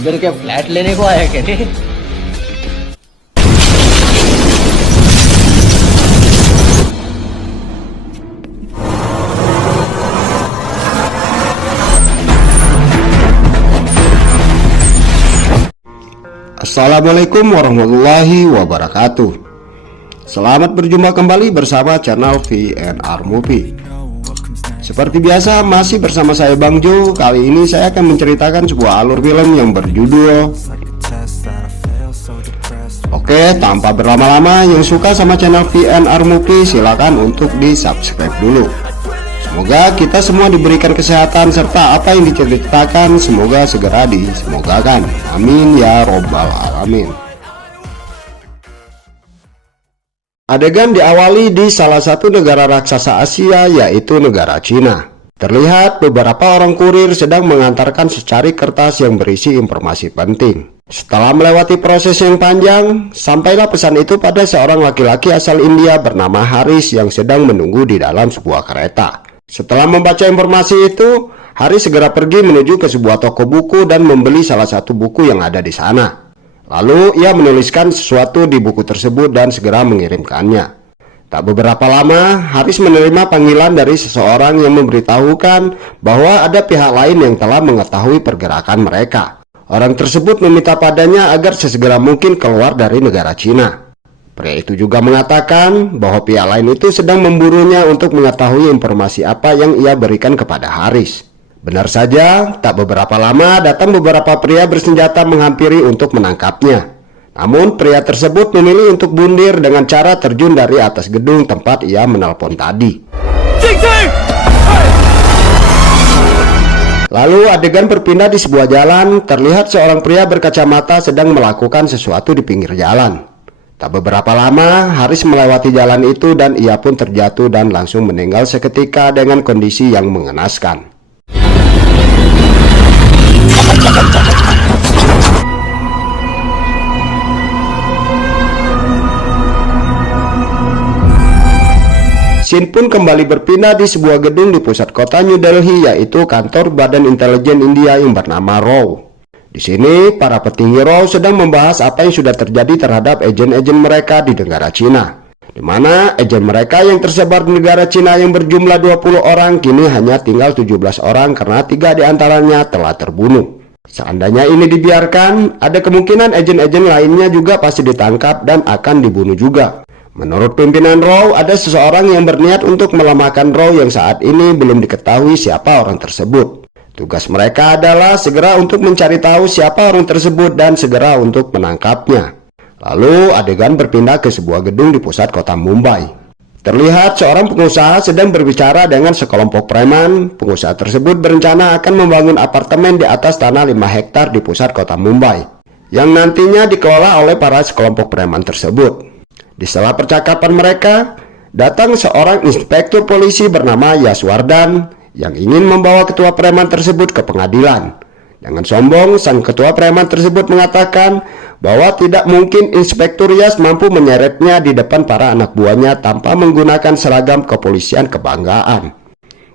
इधर क्या फ्लैट लेने को आया क्या नहीं? Assalamualaikum warahmatullahi wabarakatuh. Selamat berjumpa kembali bersama channel VNR Movie. Seperti biasa masih bersama saya Bang Jo. Kali ini saya akan menceritakan sebuah alur film yang berjudul Oke, tanpa berlama-lama, yang suka sama channel VNR Movie silakan untuk di subscribe dulu. Semoga kita semua diberikan kesehatan serta apa yang diceritakan semoga segera disemogakan. Amin ya robbal alamin. Adegan diawali di salah satu negara raksasa Asia, yaitu negara Cina. Terlihat beberapa orang kurir sedang mengantarkan secari kertas yang berisi informasi penting. Setelah melewati proses yang panjang, sampailah pesan itu pada seorang laki-laki asal India bernama Haris yang sedang menunggu di dalam sebuah kereta. Setelah membaca informasi itu, Haris segera pergi menuju ke sebuah toko buku dan membeli salah satu buku yang ada di sana. Lalu ia menuliskan sesuatu di buku tersebut dan segera mengirimkannya. Tak beberapa lama, Haris menerima panggilan dari seseorang yang memberitahukan bahwa ada pihak lain yang telah mengetahui pergerakan mereka. Orang tersebut meminta padanya agar sesegera mungkin keluar dari negara Cina. Pria itu juga mengatakan bahwa pihak lain itu sedang memburunya untuk mengetahui informasi apa yang ia berikan kepada Haris. Benar saja, tak beberapa lama datang beberapa pria bersenjata menghampiri untuk menangkapnya. Namun pria tersebut memilih untuk bundir dengan cara terjun dari atas gedung tempat ia menelpon tadi. Lalu adegan berpindah di sebuah jalan. Terlihat seorang pria berkacamata sedang melakukan sesuatu di pinggir jalan. Tak beberapa lama, Haris melewati jalan itu dan ia pun terjatuh dan langsung meninggal seketika dengan kondisi yang mengenaskan. Scene pun kembali berpindah di sebuah gedung di pusat kota New Delhi, yaitu kantor Badan Intelijen India yang bernama RAW. Di sini, para petinggi RAW sedang membahas apa yang sudah terjadi terhadap agen-agen mereka di negara Cina. Di mana agen mereka yang tersebar di negara Cina yang berjumlah 20 orang kini hanya tinggal 17 orang karena 3 diantaranya telah terbunuh. Seandainya ini dibiarkan, ada kemungkinan agen-agen lainnya juga pasti ditangkap dan akan dibunuh juga. Menurut pimpinan RAW, ada seseorang yang berniat untuk melemahkan RAW yang saat ini belum diketahui siapa orang tersebut. Tugas mereka adalah segera untuk mencari tahu siapa orang tersebut dan segera untuk menangkapnya. Lalu adegan berpindah ke sebuah gedung di pusat kota Mumbai. Terlihat seorang pengusaha sedang berbicara dengan sekelompok preman. Pengusaha tersebut berencana akan membangun apartemen di atas tanah 5 hektar di pusat kota Mumbai, yang nantinya dikelola oleh para sekelompok preman tersebut. Di sela percakapan mereka, datang seorang inspektur polisi bernama Yaswardan yang ingin membawa ketua preman tersebut ke pengadilan. Dengan sombong, sang ketua preman tersebut mengatakan bahwa tidak mungkin Inspektur Yas mampu menyeretnya di depan para anak buahnya tanpa menggunakan seragam kepolisian kebanggaan.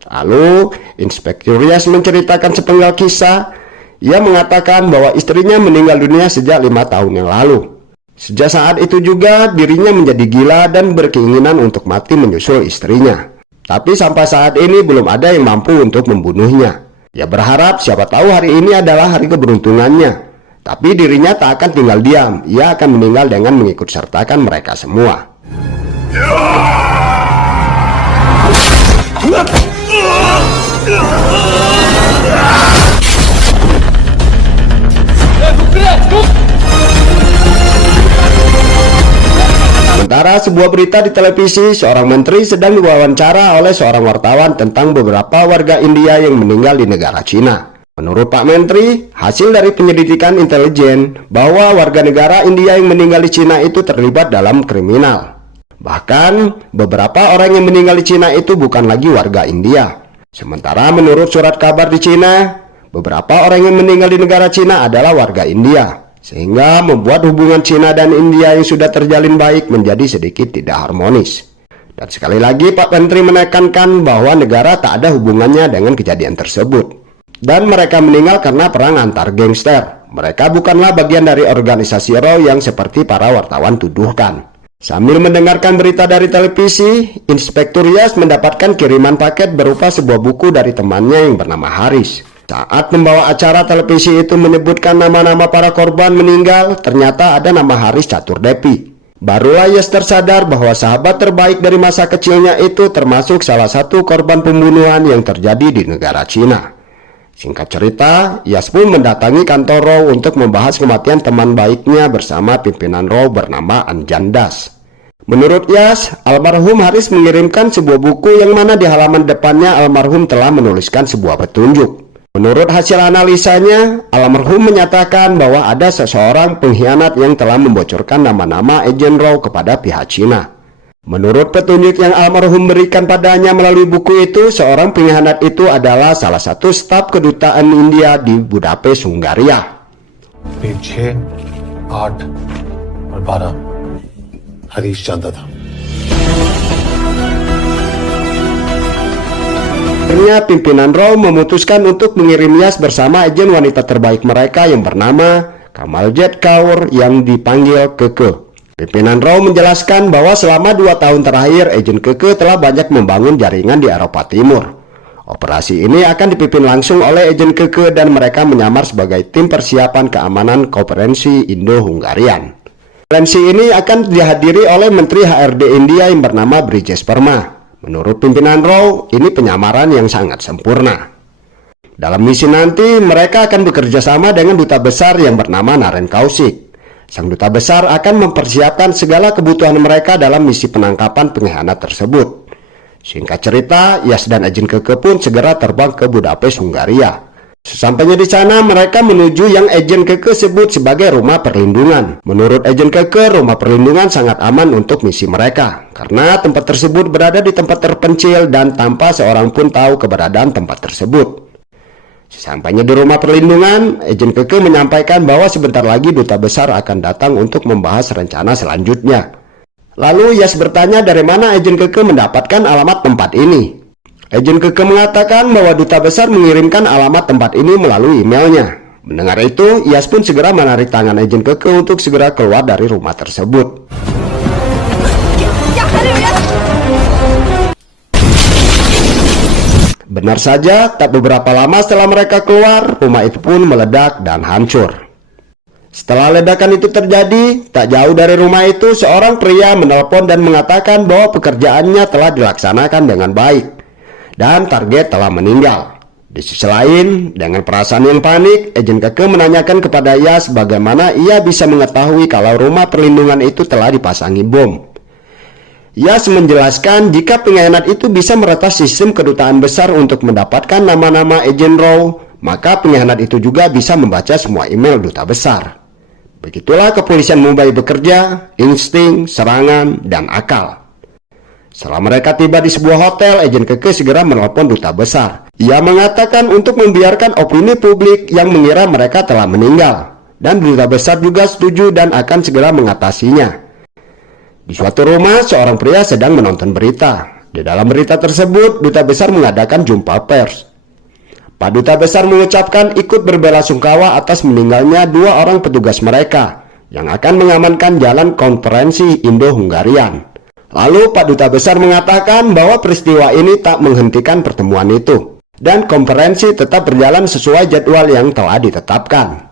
Lalu, Inspektur Yas menceritakan sepenggal kisah. Ia mengatakan bahwa istrinya meninggal dunia sejak 5 tahun yang lalu. Sejak saat itu juga dirinya menjadi gila dan berkeinginan untuk mati menyusul istrinya. Tapi sampai saat ini belum ada yang mampu untuk membunuhnya. Ia berharap siapa tahu hari ini adalah hari keberuntungannya. Tapi dirinya tak akan tinggal diam. Ia akan meninggal dengan mengikut sertakan mereka semua. Sementara sebuah berita di televisi, seorang menteri sedang diwawancara oleh seorang wartawan tentang beberapa warga India yang meninggal di negara Cina. Menurut Pak Menteri, hasil dari penyelidikan intelijen bahwa warga negara India yang meninggal di Cina itu terlibat dalam kriminal. Bahkan, beberapa orang yang meninggal di Cina itu bukan lagi warga India. Sementara menurut surat kabar di Cina, beberapa orang yang meninggal di negara Cina adalah warga India. Sehingga membuat hubungan Cina dan India yang sudah terjalin baik menjadi sedikit tidak harmonis. Dan sekali lagi Pak Menteri menekankan bahwa negara tak ada hubungannya dengan kejadian tersebut. Dan mereka meninggal karena perang antar gangster. mereka bukanlah bagian dari organisasi RAW yang seperti para wartawan tuduhkan. Sambil mendengarkan berita dari televisi, Inspektur Yas mendapatkan kiriman paket berupa sebuah buku dari temannya yang bernama Haris. Saat membawa acara televisi itu menyebutkan nama-nama para korban meninggal, ternyata ada nama Haris Catur Depi. Barulah Yas tersadar bahwa sahabat terbaik dari masa kecilnya itu termasuk salah satu korban pembunuhan yang terjadi di negara Cina. Singkat cerita, Yas pun mendatangi kantor RAW untuk membahas kematian teman baiknya bersama pimpinan RAW bernama Anjan Das. Menurut Yas, almarhum Haris mengirimkan sebuah buku yang mana di halaman depannya almarhum telah menuliskan sebuah petunjuk. Menurut hasil analisanya, almarhum menyatakan bahwa ada seseorang pengkhianat yang telah membocorkan nama-nama agen RAW kepada pihak Cina. Menurut petunjuk yang almarhum berikan padanya melalui buku itu, seorang pengkhianat itu adalah salah satu staf kedutaan India di Budapest, Hungaria. 6, 8 और 12 हरीश चांदा था। Akhirnya pimpinan RAW memutuskan untuk mengirim Yas bersama agen wanita terbaik mereka yang bernama Kamaljit Kaur yang dipanggil Keke. Pimpinan RAW menjelaskan bahwa selama 2 tahun terakhir agen Keke telah banyak membangun jaringan di Eropa Timur. Operasi ini akan dipimpin langsung oleh agen Keke dan mereka menyamar sebagai tim persiapan keamanan konferensi Indo-Hungarian. Konferensi ini akan dihadiri oleh Menteri HRD India yang bernama Brijesh Verma. Menurut pimpinan RAW, ini penyamaran yang sangat sempurna. Dalam misi nanti, mereka akan bekerja sama dengan duta besar yang bernama Naren Kaushik. Sang duta besar akan mempersiapkan segala kebutuhan mereka dalam misi penangkapan pengkhianat tersebut. Singkat cerita, Yas dan agen Keke pun segera terbang ke Budapest, Hungaria. Sesampainya di sana, mereka menuju yang agen Keke sebut sebagai rumah perlindungan. Menurut agen Keke, rumah perlindungan sangat aman untuk misi mereka, karena tempat tersebut berada di tempat terpencil dan tanpa seorang pun tahu keberadaan tempat tersebut. Sesampainya di rumah perlindungan, agen Keke menyampaikan bahwa sebentar lagi duta besar akan datang untuk membahas rencana selanjutnya. Lalu Yas bertanya dari mana agen Keke mendapatkan alamat tempat ini. Agen Keke mengatakan bahwa duta besar mengirimkan alamat tempat ini melalui emailnya. Mendengar itu, Yas pun segera menarik tangan agen Keke untuk segera keluar dari rumah tersebut. Benar saja, tak beberapa lama setelah mereka keluar, rumah itu pun meledak dan hancur. Setelah ledakan itu terjadi, tak jauh dari rumah itu seorang pria menelpon dan mengatakan bahwa pekerjaannya telah dilaksanakan dengan baik dan target telah meninggal. Di sisi lain, dengan perasaan yang panik, agen Keke menanyakan kepada Yas bagaimana ia bisa mengetahui kalau rumah perlindungan itu telah dipasangi bom. Yas menjelaskan jika pengkhianat itu bisa meretas sistem kedutaan besar untuk mendapatkan nama-nama agen RAW, maka pengkhianat itu juga bisa membaca semua email duta besar. Begitulah kepolisian Mumbai bekerja, insting, serangan, dan akal. Setelah mereka tiba di sebuah hotel, agen Keke segera menelpon duta besar. Ia mengatakan untuk membiarkan opini publik yang mengira mereka telah meninggal. Dan duta besar juga setuju dan akan segera mengatasinya. Di suatu rumah, seorang pria sedang menonton berita. Di dalam berita tersebut, duta besar mengadakan jumpa pers. Pak Duta Besar mengucapkan ikut berbelasungkawa atas meninggalnya 2 orang petugas mereka yang akan mengamankan jalan konferensi Indo-Hungarian. Lalu Pak Duta Besar mengatakan bahwa peristiwa ini tak menghentikan pertemuan itu dan konferensi tetap berjalan sesuai jadwal yang telah ditetapkan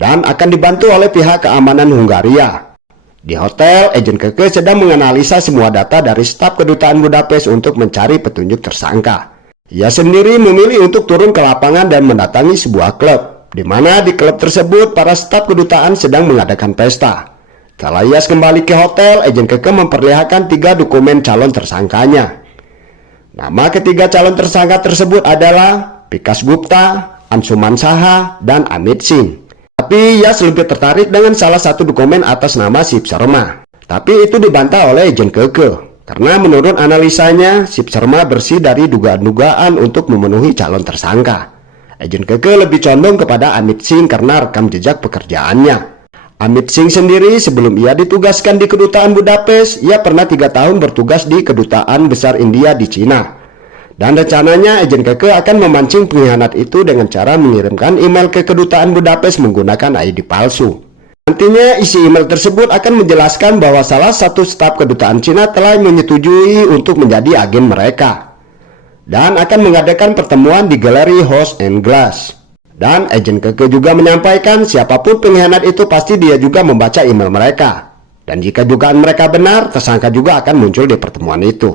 dan akan dibantu oleh pihak keamanan Hungaria. Di hotel, agen Keke sedang menganalisa semua data dari staf kedutaan Budapest untuk mencari petunjuk tersangka. Ia sendiri memilih untuk turun ke lapangan dan mendatangi sebuah klub, di mana di klub tersebut para staf kedutaan sedang mengadakan pesta. Setelah Yas kembali ke hotel, agen Keke memperlihatkan 3 dokumen calon tersangkanya. Nama ketiga calon tersangka tersebut adalah Vikas Gupta, Ansuman Saha, dan Amit Singh. Tapi Yas lebih tertarik dengan salah satu dokumen atas nama Sip Sharma. Tapi itu dibantah oleh agen Keke, karena menurut analisanya, Sip Sharma bersih dari dugaan-dugaan untuk memenuhi calon tersangka. Agen Keke lebih condong kepada Amit Singh karena rekam jejak pekerjaannya. Amit Singh sendiri sebelum ia ditugaskan di kedutaan Budapest, ia pernah 3 tahun bertugas di kedutaan besar India di Cina. Dan rencananya agen Keke akan memancing pengkhianat itu dengan cara mengirimkan email ke kedutaan Budapest menggunakan ID palsu. Nantinya isi email tersebut akan menjelaskan bahwa salah satu staf kedutaan Cina telah menyetujui untuk menjadi agen mereka dan akan mengadakan pertemuan di galeri House and Glass. Dan agen Keke juga menyampaikan siapapun pengkhianat itu pasti dia juga membaca email mereka. Dan jika dugaan mereka benar, tersangka juga akan muncul di pertemuan itu.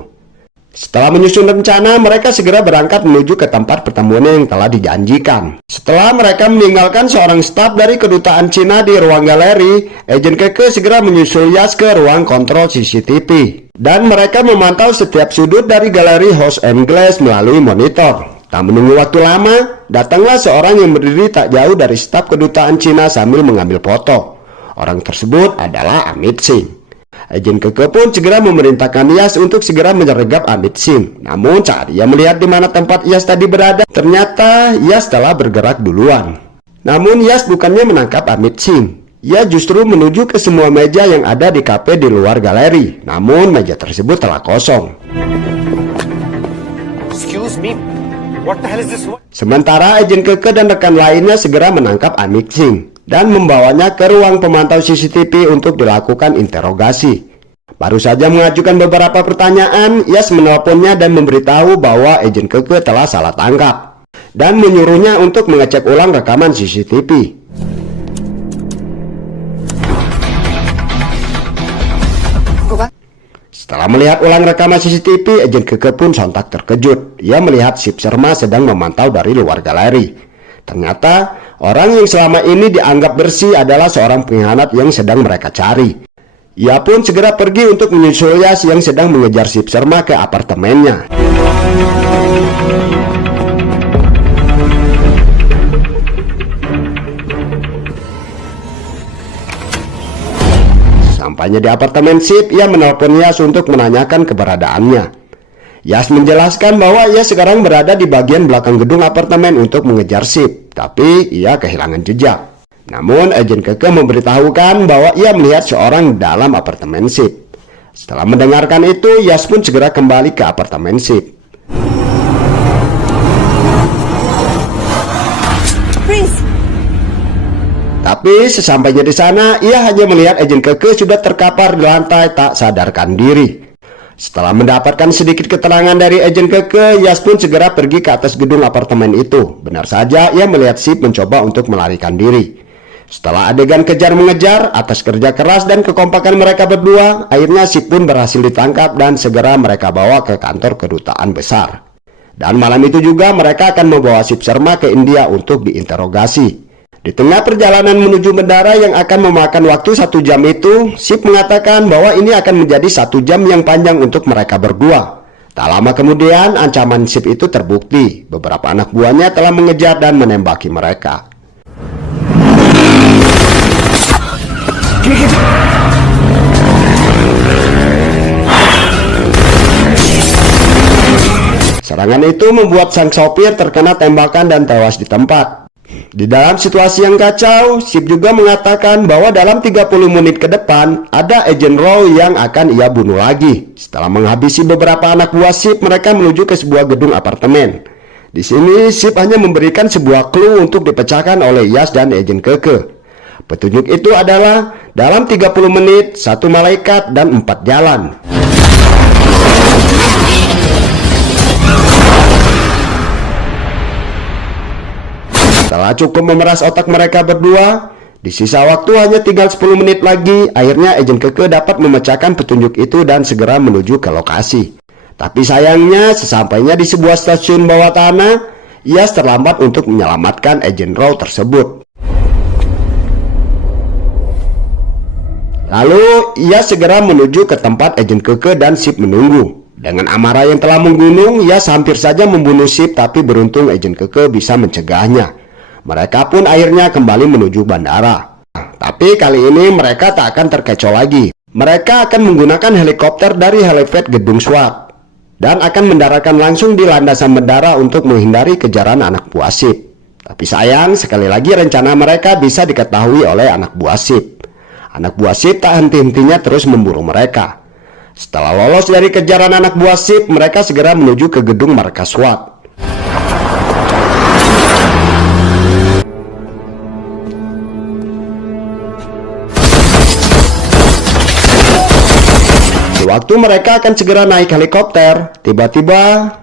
Setelah menyusun rencana, mereka segera berangkat menuju ke tempat pertemuan yang telah dijanjikan. Setelah mereka meninggalkan seorang staf dari kedutaan Cina di ruang galeri, agen Keke segera menyusul Yas ke ruang kontrol CCTV. Dan mereka memantau setiap sudut dari galeri House and Glass melalui monitor. Tak menunggu waktu lama, datanglah seorang yang berdiri tak jauh dari staf kedutaan Cina sambil mengambil foto. Orang tersebut adalah Amit Singh. Agen Keke pun segera memerintahkan Yas untuk segera menyergap Amit Singh. Namun saat ia melihat di mana tempat Yas tadi berada, ternyata Yas telah bergerak duluan. Namun Yas bukannya menangkap Amit Singh. Ia justru menuju ke semua meja yang ada di kafe di luar galeri. Namun meja tersebut telah kosong. Excuse me, what the hell is this? Sementara agen Keke dan rekan lainnya segera menangkap Amit Singh dan membawanya ke ruang pemantau CCTV untuk dilakukan interogasi. Baru saja mengajukan beberapa pertanyaan, Yas menelponnya dan memberitahu bahwa agen Keke telah salah tangkap dan menyuruhnya untuk mengecek ulang rekaman CCTV. Setelah melihat ulang rekaman CCTV, agen Keke pun sontak terkejut. Ia melihat Sip Sharma sedang memantau dari luar galeri. Ternyata orang yang selama ini dianggap bersih adalah seorang pengkhianat yang sedang mereka cari. Ia pun segera pergi untuk menyusul Yas yang sedang mengejar Sip Sharma ke apartemennya. Sampainya di apartemen Sip, ia menelpon Yas untuk menanyakan keberadaannya. Yas menjelaskan bahwa ia sekarang berada di bagian belakang gedung apartemen untuk mengejar Sip, tapi ia kehilangan jejak. Namun agen Keke memberitahukan bahwa ia melihat seorang dalam apartemen Sip. Setelah mendengarkan itu, Yas pun segera kembali ke apartemen Sip. Tapi sesampainya di sana, ia hanya melihat agen Keke sudah terkapar di lantai tak sadarkan diri. Setelah mendapatkan sedikit keterangan dari agen Keke, Yas pun segera pergi ke atas gedung apartemen itu. Benar saja, ia melihat Sip mencoba untuk melarikan diri. Setelah adegan kejar-mengejar, atas kerja keras dan kekompakan mereka berdua, akhirnya Sip pun berhasil ditangkap dan segera mereka bawa ke kantor kedutaan besar. Dan malam itu juga mereka akan membawa Sip Sharma ke India untuk diinterogasi. Di tengah perjalanan menuju bandara yang akan memakan waktu 1 jam itu, Sip mengatakan bahwa ini akan menjadi 1 jam yang panjang untuk mereka berdua. Tak lama kemudian, ancaman Sip itu terbukti. Beberapa anak buahnya telah mengejar dan menembaki mereka. Serangan itu membuat sang sopir terkena tembakan dan tewas di tempat. Di dalam situasi yang kacau, Sip juga mengatakan bahwa dalam 30 menit ke depan ada agen Raw yang akan ia bunuh lagi. Setelah menghabisi beberapa anak buah Sip, mereka menuju ke sebuah gedung apartemen. Di sini Sip hanya memberikan sebuah clue untuk dipecahkan oleh Yas dan agen Keke. Petunjuk itu adalah dalam 30 menit, 1 malaikat dan 4 jalan. Setelah cukup memeras otak mereka berdua, di sisa waktu hanya tinggal 10 menit lagi, akhirnya agen Keke dapat memecahkan petunjuk itu dan segera menuju ke lokasi. Tapi sayangnya, sesampainya di sebuah stasiun bawah tanah, Yas terlambat untuk menyelamatkan agen Raw tersebut. Lalu, Yas segera menuju ke tempat agen Keke dan Sip menunggu. Dengan amarah yang telah menggunung, Yas hampir saja membunuh Sip, tapi beruntung agen Keke bisa mencegahnya. Mereka pun akhirnya kembali menuju bandara. Tapi kali ini mereka tak akan terkecoh lagi. Mereka akan menggunakan helikopter dari helipad gedung SWAT dan akan mendaratkan langsung di landasan bandara untuk menghindari kejaran anak buah Sip. Tapi sayang, sekali lagi rencana mereka bisa diketahui oleh anak buah Sip. Anak buah Sip tak henti-hentinya terus memburu mereka. Setelah lolos dari kejaran anak buah SIP, mereka segera menuju ke gedung markas SWAT. Di waktu mereka akan segera naik helikopter, tiba-tiba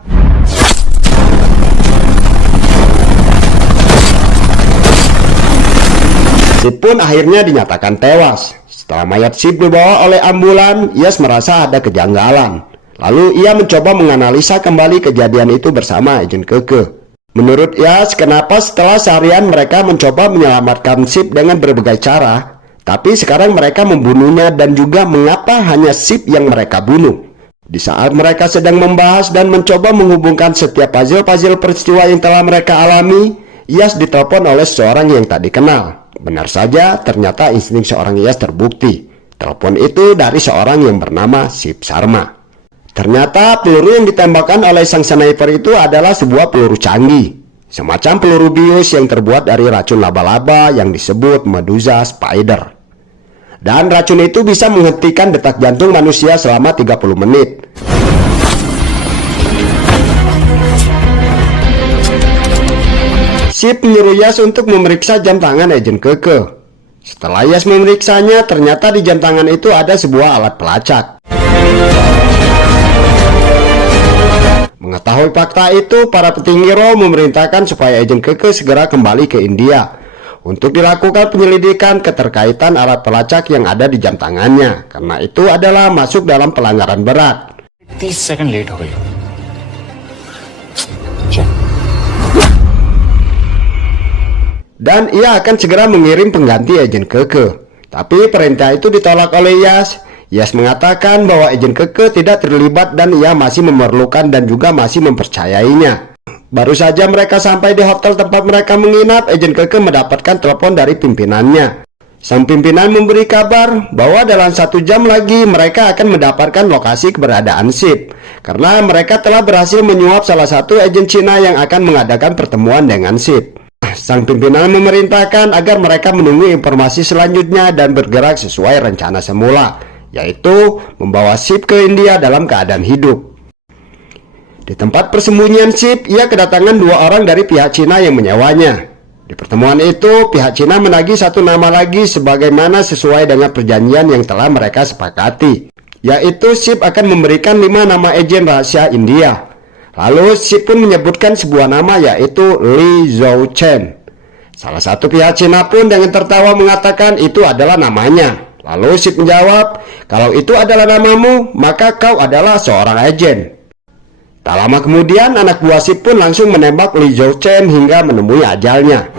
SIP pun akhirnya dinyatakan tewas. Setelah mayat SIP dibawa oleh ambulan, Yas merasa ada kejanggalan. Lalu ia mencoba menganalisa kembali kejadian itu bersama Agent Keke. Menurut Yas, kenapa setelah seharian mereka mencoba menyelamatkan SIP dengan berbagai cara, tapi sekarang mereka membunuhnya, dan juga mengapa hanya SIP yang mereka bunuh? Di saat mereka sedang membahas dan mencoba menghubungkan setiap puzzle-puzzle peristiwa yang telah mereka alami, Yas ditelepon oleh seseorang yang tak dikenal. Benar saja, ternyata insting seorang Yas terbukti. Telepon itu dari seorang yang bernama Sip Sarma. Ternyata peluru yang ditembakkan oleh sang sniper itu adalah sebuah peluru canggih, semacam peluru bius yang terbuat dari racun laba-laba yang disebut Medusa Spider. Dan racun itu bisa menghentikan detak jantung manusia selama 30 menit. Sip menyuruh Yas untuk memeriksa jam tangan Agent Keke. Setelah Yas memeriksanya, ternyata di jam tangan itu ada sebuah alat pelacak. Mengetahui fakta itu, para petinggi RAW memerintahkan supaya Agent Keke segera kembali ke India untuk dilakukan penyelidikan keterkaitan alat pelacak yang ada di jam tangannya, karena itu adalah masuk dalam pelanggaran berat. 30 second late हो गई हो। Dan ia akan segera mengirim pengganti Agent Keke. Tapi perintah itu ditolak oleh Yas. Yas mengatakan bahwa Agent Keke tidak terlibat dan ia masih memerlukan dan juga masih mempercayainya. Baru saja mereka sampai di hotel tempat mereka menginap, Agent Keke mendapatkan telepon dari pimpinannya. Sang pimpinan memberi kabar bahwa dalam 1 jam lagi mereka akan mendapatkan lokasi keberadaan SIP, karena mereka telah berhasil menyuap salah satu agen Cina yang akan mengadakan pertemuan dengan SIP. Sang pimpinan memerintahkan agar mereka menunggu informasi selanjutnya dan bergerak sesuai rencana semula, yaitu membawa SIP ke India dalam keadaan hidup. Di tempat persembunyian SIP, ia kedatangan 2 orang dari pihak Cina yang menyewanya. Di pertemuan itu, pihak Cina menagih 1 nama lagi sebagaimana sesuai dengan perjanjian yang telah mereka sepakati, yaitu SIP akan memberikan 5 nama agen rahasia India. Lalu Sip pun menyebutkan sebuah nama, yaitu Li Zhouchen. Salah satu pihak Cina pun dengan tertawa mengatakan itu adalah namanya. Lalu Sip menjawab, kalau itu adalah namamu, maka kau adalah seorang agen. Tak lama kemudian anak buah Sip pun langsung menembak Li Zhouchen hingga menemui ajalnya.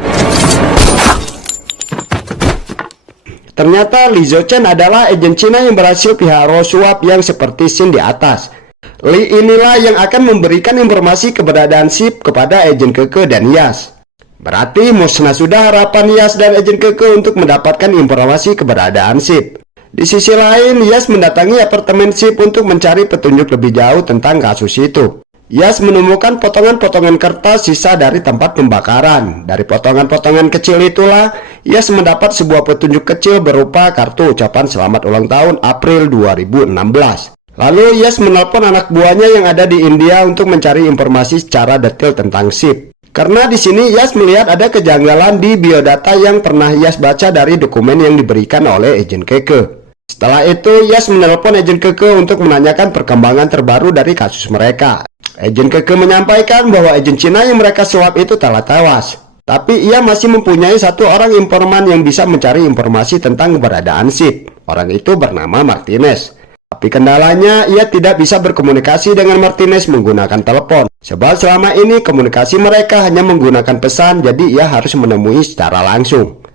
Ternyata Li Zhouchen adalah agen Cina yang berhasil pihak RAW suap yang seperti scene di atas. Li inilah yang akan memberikan informasi keberadaan SIP kepada Agent Keke dan Yas. Berarti musnah sudah harapan Yas dan Agent Keke untuk mendapatkan informasi keberadaan SIP. Di sisi lain, Yas mendatangi apartemen SIP untuk mencari petunjuk lebih jauh tentang kasus itu. Yas menemukan potongan-potongan kertas sisa dari tempat pembakaran. Dari potongan-potongan kecil itulah, Yas mendapat sebuah petunjuk kecil berupa kartu ucapan selamat ulang tahun April 2016. Lalu Yas menelpon anak buahnya yang ada di India untuk mencari informasi secara detail tentang SIP. Karena di sini Yas melihat ada kejanggalan di biodata yang pernah Yas baca dari dokumen yang diberikan oleh Agent Keke. Setelah itu Yas menelpon Agent Keke untuk menanyakan perkembangan terbaru dari kasus mereka. Agent Keke menyampaikan bahwa agen Cina yang mereka suap itu telah tewas. Tapi ia masih mempunyai 1 orang informan yang bisa mencari informasi tentang keberadaan SIP. Orang itu bernama Martinez. Tapi kendalanya, ia tidak bisa berkomunikasi dengan Martinez menggunakan telepon. Sebab selama ini komunikasi mereka hanya menggunakan pesan, jadi ia harus menemui secara langsung.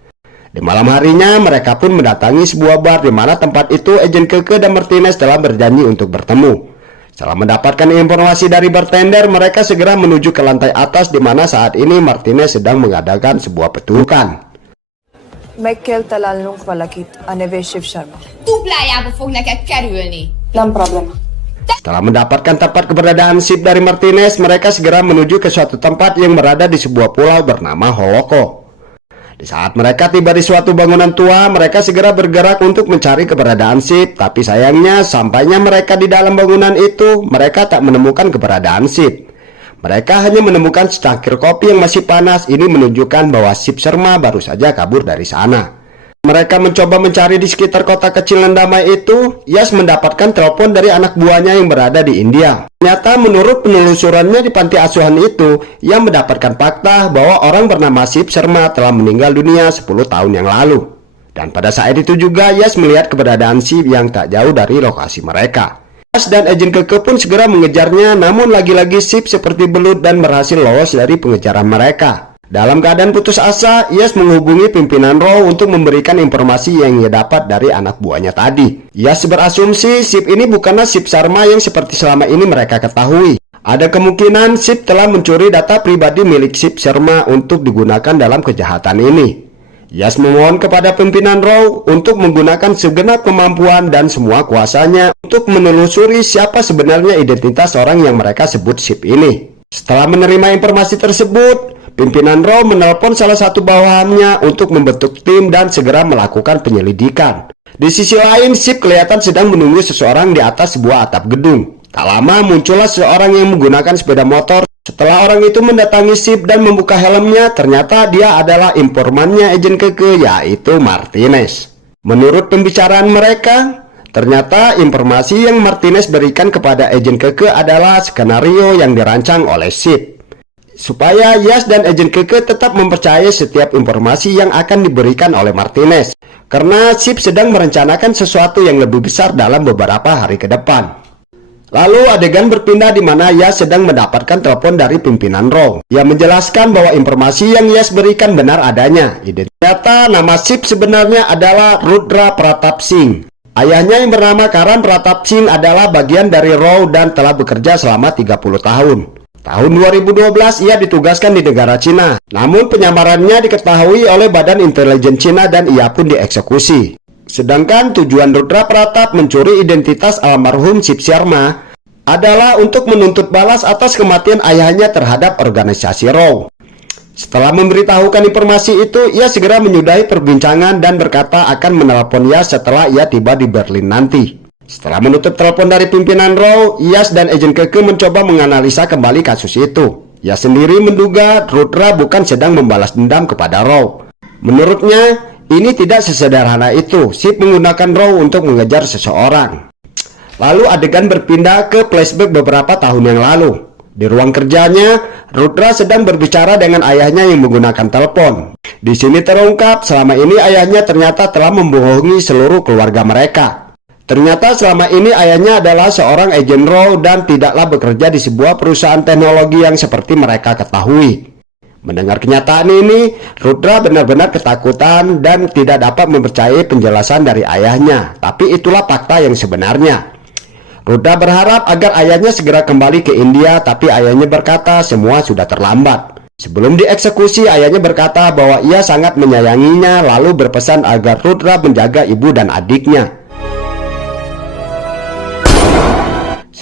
Di malam harinya, mereka pun mendatangi sebuah bar di mana tempat itu Agent Keke dan Martinez telah berjanji untuk bertemu. Setelah mendapatkan informasi dari bartender, mereka segera menuju ke lantai atas di mana saat ini Martinez sedang mengadakan sebuah petukan. Meg kell találnunk valakit, a neve Shiv Sharma. Duplájába fog neked kerülni. Nem problema. Setelah mendapatkan tempat keberadaan SIP dari Martinez, mereka segera menuju ke suatu tempat yang berada di sebuah pulau bernama Holoko. Di Di saat mereka tiba di suatu bangunan tua, mereka segera bergerak untuk mencari keberadaan Sip. Tapi sayangnya, sampainya mereka di dalam bangunan itu, mereka tak menemukan keberadaan Sip. Mereka hanya menemukan secangkir kopi yang masih panas. Ini menunjukkan bahwa Sip Sharma baru saja kabur dari sana. Mereka mencoba mencari di sekitar kota kecil yang damai itu. Yas mendapatkan telepon dari anak buahnya yang berada di India. Ternyata menurut penelusurannya di panti asuhan itu, ia mendapatkan fakta bahwa orang bernama Sip Sharma telah meninggal dunia 10 tahun yang lalu. Dan pada saat itu juga Yas melihat keberadaan Sip yang tak jauh dari lokasi mereka. Yas dan agen Keke pun segera mengejarnya, namun lagi-lagi Sip seperti belut dan berhasil lolos dari pengejaran mereka. Dalam keadaan putus asa, Yas menghubungi pimpinan Raw untuk memberikan informasi yang ia dapat dari anak buahnya tadi. Yas berasumsi Sip ini bukanlah Sip Sharma yang seperti selama ini mereka ketahui. Ada kemungkinan Sip telah mencuri data pribadi milik Sip Sharma untuk digunakan dalam kejahatan ini. Yas memohon kepada pimpinan Raw untuk menggunakan segenap kemampuan dan semua kuasanya untuk menelusuri siapa sebenarnya identitas orang yang mereka sebut Sip ini. Setelah menerima informasi tersebut, pimpinan Raw menelpon salah satu bawahannya untuk membentuk tim dan segera melakukan penyelidikan. Di sisi lain, Sip kelihatan sedang menunggu seseorang di atas sebuah atap gedung. Tak lama muncullah seseorang yang menggunakan sepeda motor. Setelah orang itu mendatangi Sip dan membuka helmnya, ternyata dia adalah informannya agen Keke, yaitu Martinez. Menurut pembicaraan mereka, ternyata informasi yang Martinez berikan kepada agen Keke adalah skenario yang dirancang oleh Sip, supaya Yas dan agen Keke tetap mempercayai setiap informasi yang akan diberikan oleh Martinez. Karena Sip sedang merencanakan sesuatu yang lebih besar dalam beberapa hari ke depan. Lalu adegan berpindah di mana Yas sedang mendapatkan telepon dari pimpinan Raw. Ia menjelaskan bahwa informasi yang Yas berikan benar adanya. Ternyata nama Sip sebenarnya adalah Rudra Pratap Singh. Ayahnya yang bernama Karan Pratap Singh adalah bagian dari Raw dan telah bekerja selama 30 tahun. Tahun 2012 ia ditugaskan di negara Cina. Namun penyamarannya diketahui oleh Badan Intelijen Cina dan ia pun dieksekusi. Sedangkan tujuan Rudra Pratap mencuri identitas almarhum Sip Sharma adalah untuk menuntut balas atas kematian ayahnya terhadap organisasi Raw. Setelah memberitahukan informasi itu, ia segera menyudahi perbincangan dan berkata akan menelpon Yas setelah ia tiba di Berlin nanti. Setelah menutup telepon dari pimpinan Raw, Yas dan agen Keke mencoba menganalisa kembali kasus itu. Yas sendiri menduga Rudra bukan sedang membalas dendam kepada Raw. Menurutnya, ini tidak sesederhana itu. Sip menggunakan Raw untuk mengejar seseorang. Lalu adegan berpindah ke flashback beberapa tahun yang lalu. Di ruang kerjanya, Rudra sedang berbicara dengan ayahnya yang menggunakan telepon. Di sini terungkap selama ini ayahnya ternyata telah membohongi seluruh keluarga mereka. Ternyata selama ini ayahnya adalah seorang agen Raw dan tidaklah bekerja di sebuah perusahaan teknologi yang seperti mereka ketahui. Mendengar kenyataan ini, Rudra benar-benar ketakutan dan tidak dapat mempercayai penjelasan dari ayahnya. Tapi itulah fakta yang sebenarnya. Rudra berharap agar ayahnya segera kembali ke India, tapi ayahnya berkata semua sudah terlambat. Sebelum dieksekusi, ayahnya berkata bahwa ia sangat menyayanginya, lalu berpesan agar Rudra menjaga ibu dan adiknya.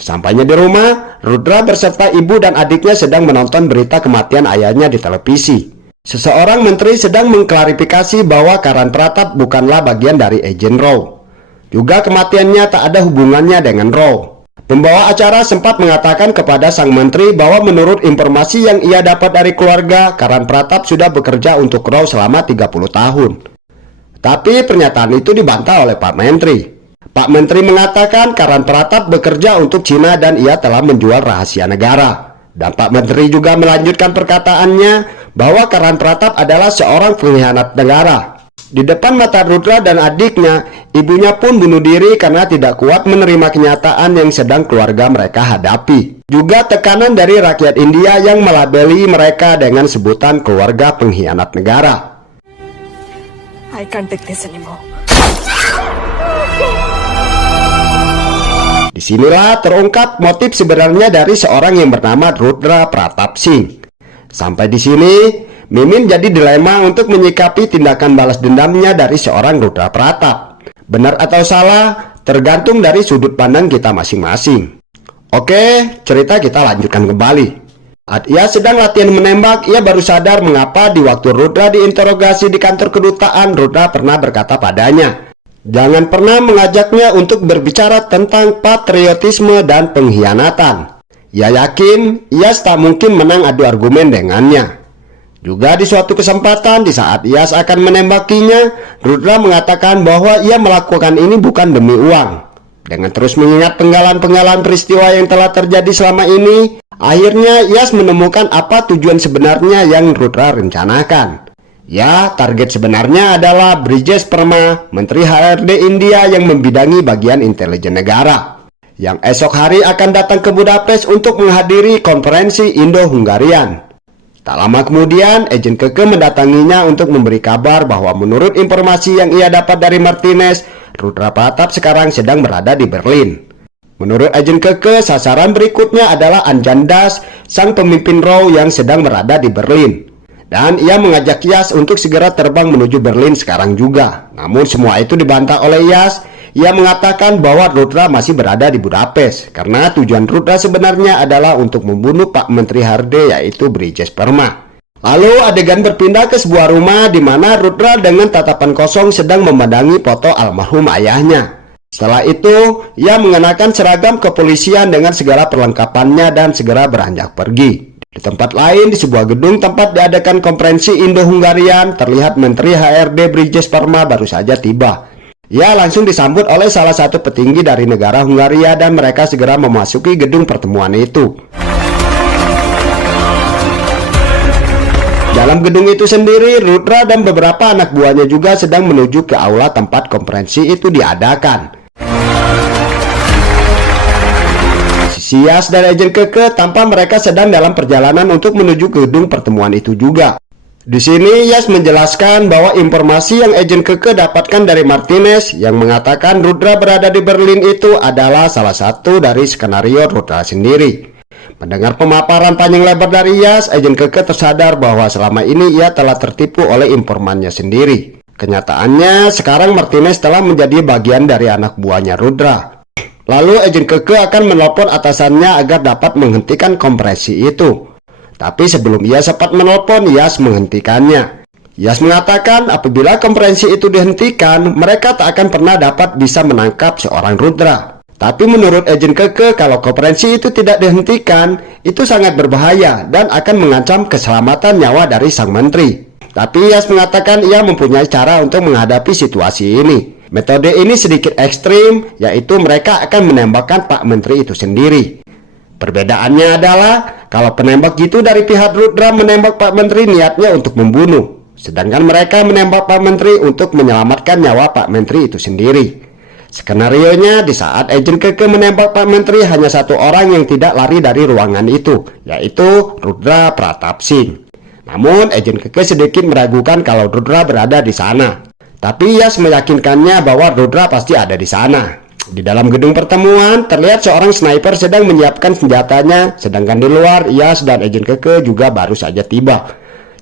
Sesampainya di rumah, Rudra berserta ibu dan adiknya sedang menonton berita kematian ayahnya di televisi. Seseorang menteri sedang mengklarifikasi bahwa Karan Pratap bukanlah bagian dari agen Raw. Juga kematiannya tak ada hubungannya dengan Raw. Pembawa acara sempat mengatakan kepada sang menteri bahwa menurut informasi yang ia dapat dari keluarga, Karan Pratap sudah bekerja untuk Raw selama 30 tahun. Tapi pernyataan itu dibantah oleh Pak Menteri. Pak Menteri mengatakan Karan Pratap bekerja untuk Cina dan ia telah menjual rahasia negara. Dan Pak Menteri juga melanjutkan perkataannya bahwa Karan Pratap adalah seorang pengkhianat negara. Di depan mata Rudra dan adiknya, ibunya pun bunuh diri karena tidak kuat menerima kenyataan yang sedang keluarga mereka hadapi. Juga tekanan dari rakyat India yang melabeli mereka dengan sebutan keluarga pengkhianat negara. I can't take this anymore. Disinilah terungkap motif sebenarnya dari seorang yang bernama Rudra Pratap Singh. Sampai di sini, Mimin jadi dilema untuk menyikapi tindakan balas dendamnya dari seorang Rudra Pratap. Benar atau salah, tergantung dari sudut pandang kita masing-masing. Oke, cerita kita lanjutkan kembali. Saat ia sedang latihan menembak, ia baru sadar mengapa di waktu Rudra diinterogasi di kantor kedutaan, Rudra pernah berkata padanya, jangan pernah mengajaknya untuk berbicara tentang patriotisme dan pengkhianatan. Ia yakin Iyas tak mungkin menang adu argumen dengannya. Juga di suatu kesempatan di saat Iyas akan menembakinya, Rudra mengatakan bahwa ia melakukan ini bukan demi uang. Dengan terus mengingat penggalan-penggalan peristiwa yang telah terjadi selama ini, akhirnya Iyas menemukan apa tujuan sebenarnya yang Rudra rencanakan. Ya, target sebenarnya adalah Brijesh Perma, Menteri HRD India yang membidangi bagian intelijen negara, yang esok hari akan datang ke Budapest untuk menghadiri konferensi Indo-Hungarian. Tak lama kemudian, agen Keke mendatanginya untuk memberi kabar bahwa menurut informasi yang ia dapat dari Martinez, Rudra Pratap sekarang sedang berada di Berlin. Menurut agen Keke, sasaran berikutnya adalah Anjan Das, sang pemimpin RAW yang sedang berada di Berlin. Dan ia mengajak Iyas untuk segera terbang menuju Berlin sekarang juga. Namun semua itu dibantah oleh Iyas. Ia mengatakan bahwa Rudra masih berada di Budapest karena tujuan Rudra sebenarnya adalah untuk membunuh Pak Menteri HRD, yaitu Brijesh Perma. Lalu adegan berpindah ke sebuah rumah di mana Rudra dengan tatapan kosong sedang memandangi foto almarhum ayahnya. Setelah itu, ia mengenakan seragam kepolisian dengan segala perlengkapannya dan segera beranjak pergi. Di tempat lain, di sebuah gedung tempat diadakan konferensi Indo-Hungarian, terlihat Menteri HRD Brijesh Perma baru saja tiba. Ia langsung disambut oleh salah satu petinggi dari negara Hungaria dan mereka segera memasuki gedung pertemuan itu. Dalam gedung itu sendiri, Rudra dan beberapa anak buahnya juga sedang menuju ke aula tempat konferensi itu diadakan. Sisi Iyas dan agen Keke tampak mereka sedang dalam perjalanan untuk menuju ke gedung pertemuan itu juga. Di sini Iyas menjelaskan bahwa informasi yang agen Keke dapatkan dari Martinez yang mengatakan Rudra berada di Berlin itu adalah salah satu dari skenario Rudra sendiri. Mendengar pemaparan panjang lebar dari Iyas, agen Keke tersadar bahwa selama ini ia telah tertipu oleh informannya sendiri. Kenyataannya sekarang Martinez telah menjadi bagian dari anak buahnya Rudra. Lalu agen Keke akan menelpon atasannya agar dapat menghentikan konferensi itu. Tapi sebelum ia sempat menelpon, Iyas menghentikannya. Iyas mengatakan apabila konferensi itu dihentikan, mereka tak akan pernah dapat bisa menangkap seorang Rudra. Tapi menurut agen Keke, kalau konferensi itu tidak dihentikan, itu sangat berbahaya dan akan mengancam keselamatan nyawa dari sang menteri. Tapi Iyas mengatakan ia mempunyai cara untuk menghadapi situasi ini. Metode ini sedikit ekstrim, yaitu mereka akan menembakkan Pak Menteri itu sendiri. Perbedaannya adalah kalau penembak itu dari pihak Rudra menembak Pak Menteri niatnya untuk membunuh, sedangkan mereka menembak Pak Menteri untuk menyelamatkan nyawa Pak Menteri itu sendiri. Skenarionya di saat agen Keke menembak Pak Menteri hanya satu orang yang tidak lari dari ruangan itu, yaitu Rudra Pratap Singh. Namun agen Keke sedikit meragukan kalau Rudra berada di sana. Tapi Iyas meyakinkannya bahwa Rudra pasti ada di sana. Di dalam gedung pertemuan, terlihat seorang sniper sedang menyiapkan senjatanya, sedangkan di luar, Iyas dan agen Keke juga baru saja tiba.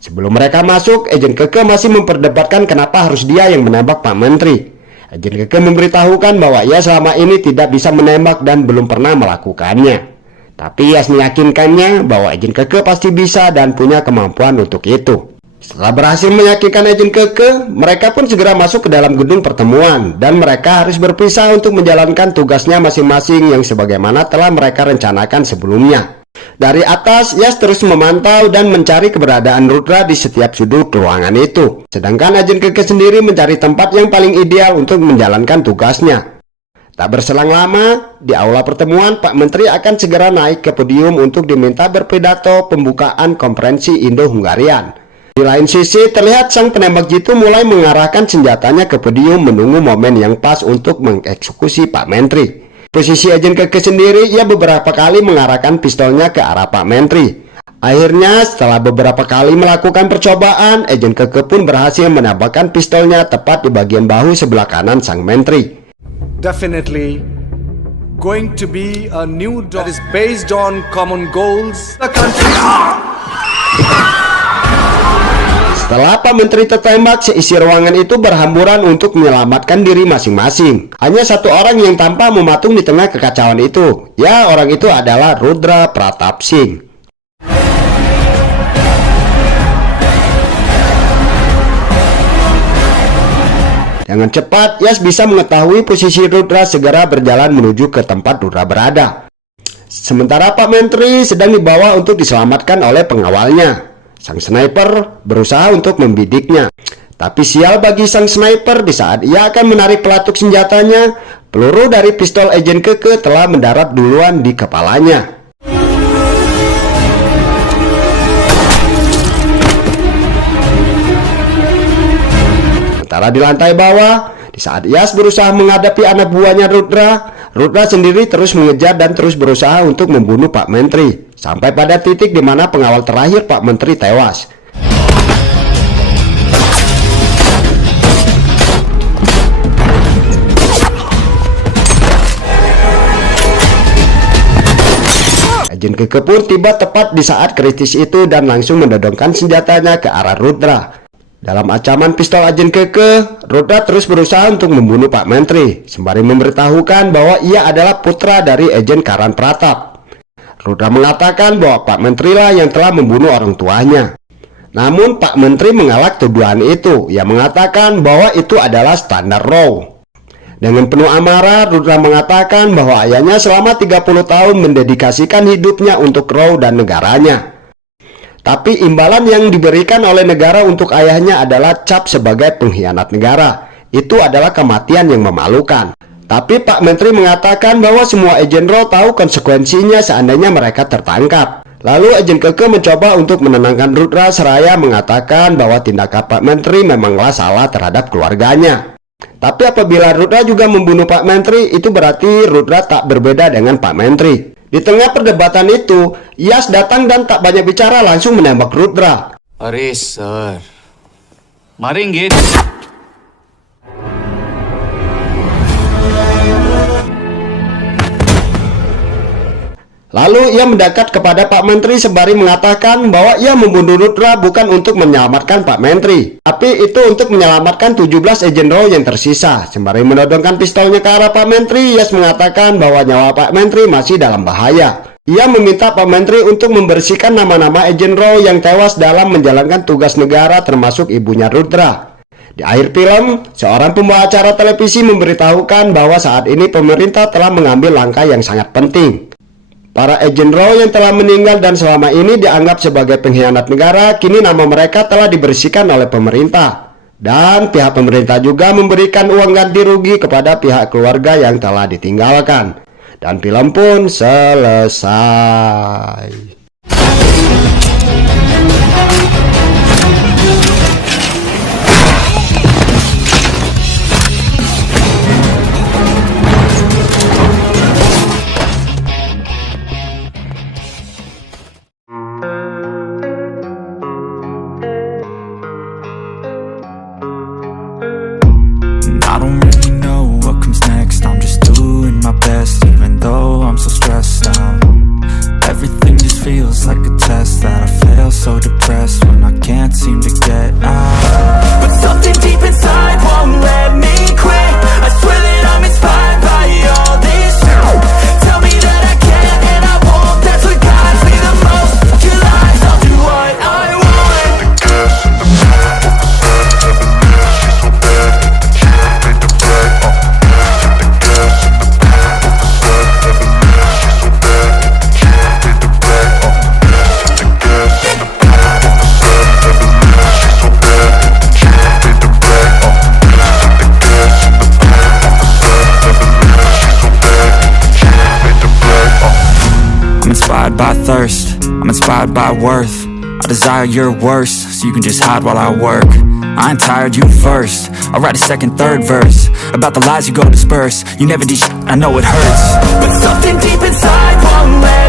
Sebelum mereka masuk, agen Keke masih memperdebatkan kenapa harus dia yang menembak Pak Menteri. Agen Keke memberitahukan bahwa ia selama ini tidak bisa menembak dan belum pernah melakukannya. Tapi Iyas meyakinkannya bahwa agen Keke pasti bisa dan punya kemampuan untuk itu. Setelah berhasil meyakinkan agen Keke, mereka pun segera masuk ke dalam gedung pertemuan dan mereka harus berpisah untuk menjalankan tugasnya masing-masing yang sebagaimana telah mereka rencanakan sebelumnya. Dari atas, Iyas terus memantau dan mencari keberadaan Rudra di setiap sudut ruangan itu. Sedangkan agen Keke sendiri mencari tempat yang paling ideal untuk menjalankan tugasnya. Tak berselang lama, di aula pertemuan Pak Menteri akan segera naik ke podium untuk diminta berpidato pembukaan konferensi Indo-Hungarian. Di lain sisi, terlihat sang penembak jitu mulai mengarahkan senjatanya ke podium menunggu momen yang pas untuk mengeksekusi Pak Menteri. Posisi agen Keke sendiri, ia beberapa kali mengarahkan pistolnya ke arah Pak Menteri. Akhirnya, setelah beberapa kali melakukan percobaan, agen Keke pun berhasil menembakkan pistolnya tepat di bagian bahu sebelah kanan sang Menteri. Definitely going to be a new dawn that is based on common goals. The country. Setelah Pak Menteri tertembak, seisi ruangan itu berhamburan untuk menyelamatkan diri masing-masing. Hanya satu orang yang tampak mematung di tengah kekacauan itu. Ya, orang itu adalah Rudra Pratap Singh. Dengan cepat, Yas bisa mengetahui posisi Rudra segera berjalan menuju ke tempat Rudra berada. Sementara Pak Menteri sedang dibawa untuk diselamatkan oleh pengawalnya. Sang sniper berusaha untuk membidiknya. Tapi sial bagi sang sniper, di saat ia akan menarik pelatuk senjatanya, peluru dari pistol Agen Keke telah mendarat duluan di kepalanya. Sementara di lantai bawah, di saat Yas berusaha menghadapi anak buahnya Rudra sendiri terus mengejar dan terus berusaha untuk membunuh Pak Menteri. Sampai pada titik di mana pengawal terakhir Pak Menteri tewas. Agen Keke pun tiba tepat di saat kritis itu dan langsung mendodongkan senjatanya ke arah Rudra. Dalam ancaman pistol Agen Keke, Rudra terus berusaha untuk membunuh Pak Menteri, sembari memberitahukan bahwa ia adalah putra dari Agen Karan Pratap. Rudra mengatakan bahwa Pak Menteri lah yang telah membunuh orang tuanya. Namun Pak Menteri mengelak tuduhan itu. Ia mengatakan bahwa itu adalah standar Raw. Dengan penuh amarah, Rudra mengatakan bahwa ayahnya selama 30 tahun mendedikasikan hidupnya untuk Raw dan negaranya. Tapi imbalan yang diberikan oleh negara untuk ayahnya adalah cap sebagai pengkhianat negara. Itu adalah kematian yang memalukan. Tapi Pak Menteri mengatakan bahwa semua agen Raw tahu konsekuensinya seandainya mereka tertangkap. Lalu Agen Keke mencoba untuk menenangkan Rudra seraya mengatakan bahwa tindakan Pak Menteri memanglah salah terhadap keluarganya. Tapi apabila Rudra juga membunuh Pak Menteri, itu berarti Rudra tak berbeda dengan Pak Menteri. Di tengah perdebatan itu, Yas datang dan tak banyak bicara langsung menembak Rudra. अरे सर मारेंगे. Lalu ia mendekat kepada Pak Menteri sembari mengatakan bahwa ia membunuh Rudra bukan untuk menyelamatkan Pak Menteri, tapi itu untuk menyelamatkan 17 agen Raw yang tersisa. Sembari menodongkan pistolnya ke arah Pak Menteri, Yas mengatakan bahwa nyawa Pak Menteri masih dalam bahaya. Ia meminta Pak Menteri untuk membersihkan nama-nama agen Raw yang tewas dalam menjalankan tugas negara termasuk ibunya Rudra. Di akhir film, seorang pembawa acara televisi memberitahukan bahwa saat ini pemerintah telah mengambil langkah yang sangat penting. Para agen Raw yang telah meninggal dan selama ini dianggap sebagai pengkhianat negara, kini nama mereka telah dibersihkan oleh pemerintah. Dan pihak pemerintah juga memberikan uang ganti rugi kepada pihak keluarga yang telah ditinggalkan. Dan film pun selesai. I don't really know what comes next. I'm just doing my best, even though I'm so stressed out. Everything just feels like a test that I fail, so depressed when I can't seem to get out. But something deep inside won't let me quit. I swear that I'm inspired by all this shit. Tell me that I can and I won't. That's what guides me the most. Your lies, I'll do what I want. I'm inspired by thirst, I'm inspired by worth. I desire your worst, so you can just hide while I work. I ain't tired, you first. I'll write a second, third verse about the lies you go disperse. You never did shit, I know it hurts. But something deep inside won't let